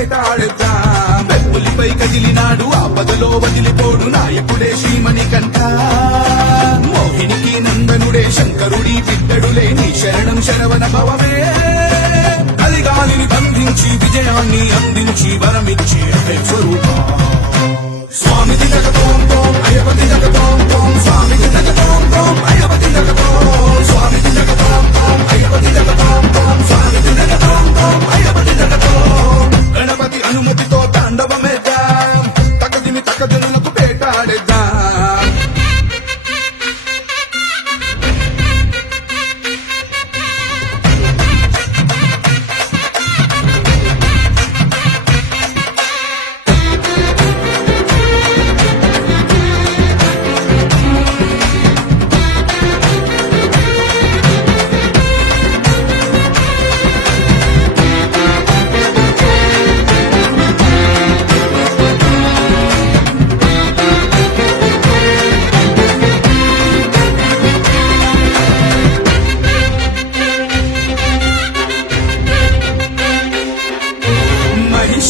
వేటాడుతాం వెప్పులిపై కదిలినాడు ఆపదలో వదిలిపోడు నాయకుడే శ్రీమణి కంట మోహినికి నందనుడే శంకరుడి బిడ్డడులే నీ శరణం శరవన భవమే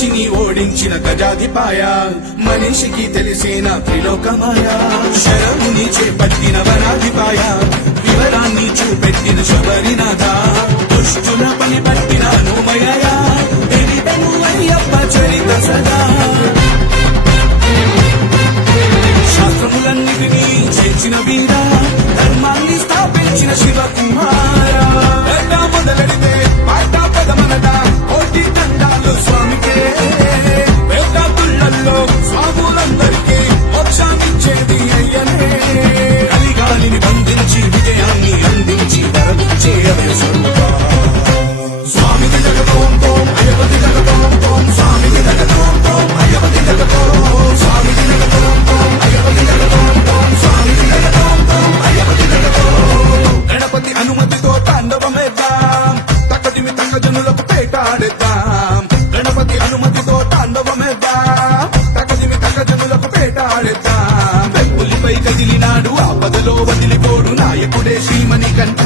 మనిషిని ఓడించిన గజాధిపాయ. మనిషికి తెలిసిన త్రిలోకమాయ. శరముని చేపట్టిన వరాధిపాయ వివరాన్ని చూపెట్టిన శబరినాథ. దుష్టుల పని పట్టిన అయ్యప్ప చరిత సదా. శాస్త్రములన్నిటినీ చేర్చిన వీరా. ధర్మాన్ని స్థాపించిన శివకుమార్. గాలిలో వదిలిపోడు నాయకుడే శ్రీమణి కంఠ.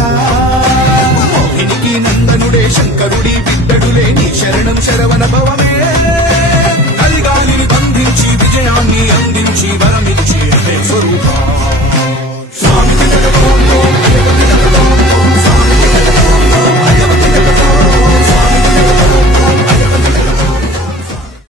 మోహినికి నందనుడే శంకరుడి బిడ్డడులే నీ శరణం శరవణ భవమే.